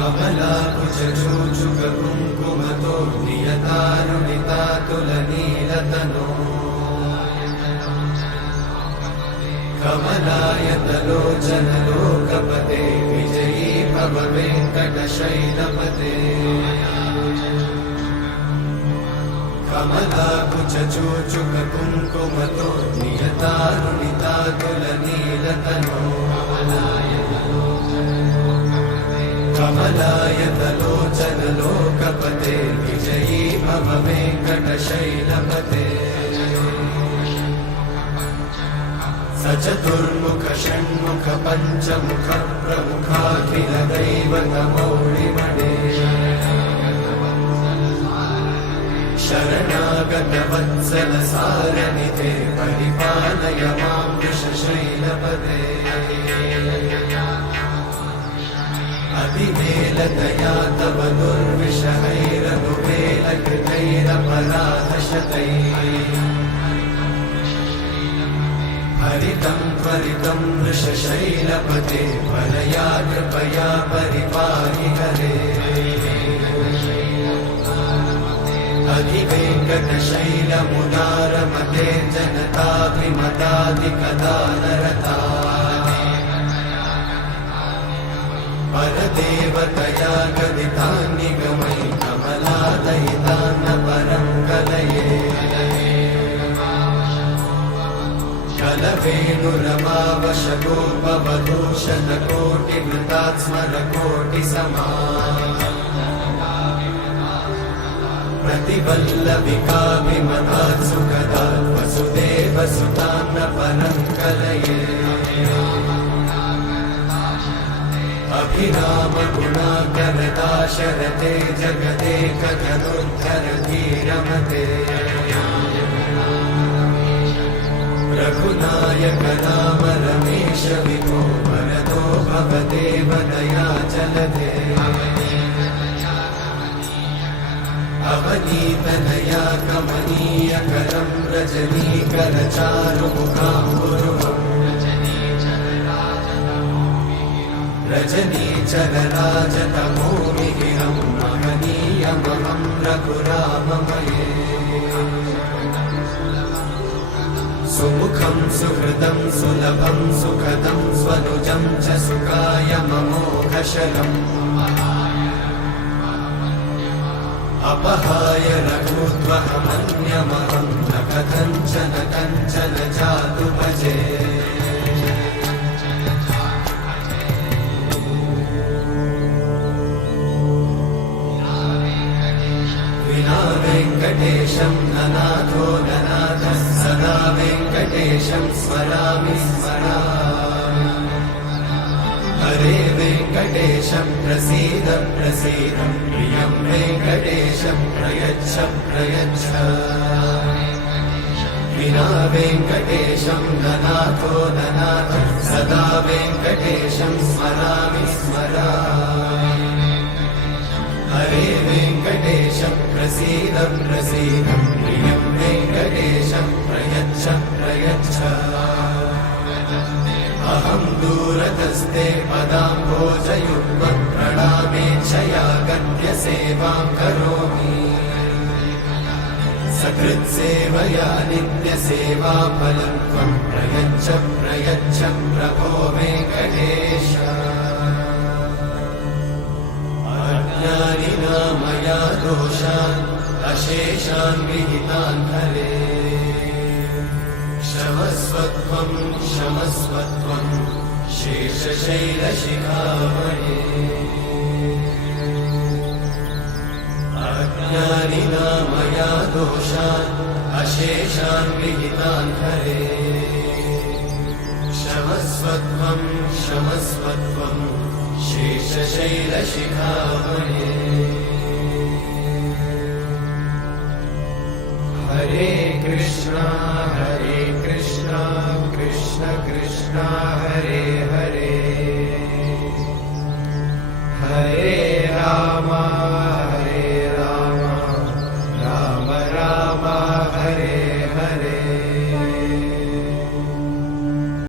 कमलाकुचूचुककुङ्कुमतो नियतारुणितातुलनीलतनो कमलायतलोचनलोकपते विजयी भव वेङ्कटशैलपते कमलाकुचूचुककुङ्कुमतो नियतारुणितातुलनीलतनो कमलायतलोचनलोकपते विजयी भव वेङ्कटशैलपते सचतुर्मुख षण्मुख पञ्चमुख प्रमुखाखिल दैवतमौलिमणे शरणागत वत्सल सारनिधे परिपालय मां वृषशैलपते अतिवेलतया तव दुर्विषहैरनुवेलकृतैरपराधशतैः हरितं त्वरितं वृषशैलपते परया कृपया परिपाहि हरे अधिवेङ्कटशैलमुदारमते जनताभिमताधिकदानरता परदेवतया गदितान्निगमै कमलादयितान्न परं कलये कलवेणुरमावशगोपवधूषणकोटिवृतात् स्मरकोटिसमा प्रतिवल्लविकाभिमतात् सुखदात् वसुदेवसुतान्न परं कलये अभिरामगुणाकरदाशरथे जगदेकधनुर्धरधीरमते रघुनायक राम रमेश विभो वरदो भवदेव दयाचलते अवनीतनया कमनीयकरं रजनीकरचारुमुखाम्बुरुहम् रजनीचरराजतमोमिहिरं महनीयमहं रघुराममये सुमुखं सुहृदं सुलभं सुखदं स्वनुजं च सुखायममोघशरम् अपहाय रघुत्वहमन्यमहं न कथञ्चन कञ्चन जातु भजे विना वेङ्कटेशं ननाथो ननाथः सदा वेङ्कटेशं स्मरामि स्मरामि हरे वेङ्कटेशं प्रसीद प्रसीद प्रियं वेङ्कटेशं प्रयच्छ प्रयच्छ विना वेङ्कटेशं ननाथो ननाथः सदा वेङ्कटेशं स्मरामि स्मरामि हरे वेङ्कटेशं प्रसीद प्रसीद प्रियं वेङ्कटेशं प्रयच्छ प्रयच्छ अहं दूरतस्ते पदाम्भोजयुग्मं प्रणामेच्छया गद्यसेवां करोमि सकृत्सेवया नित्यसेवाफलं त्वं प्रयच्छ प्रयच्छ प्रभो वेङ्कटेश अज्ञानिना मया दोषान् अशेषान् विहितान् हरे क्षमस्वत्वं क्षमस्वत्वं शेषशैलशिखामणे अज्ञानिना मया दोषान् अशेषान् विहितान् हरे क्षमस्वत्वं क्षमस्वत्वं शेषशैलशिखामणे हरे कृष्णा कृष्ण कृष्ण हरे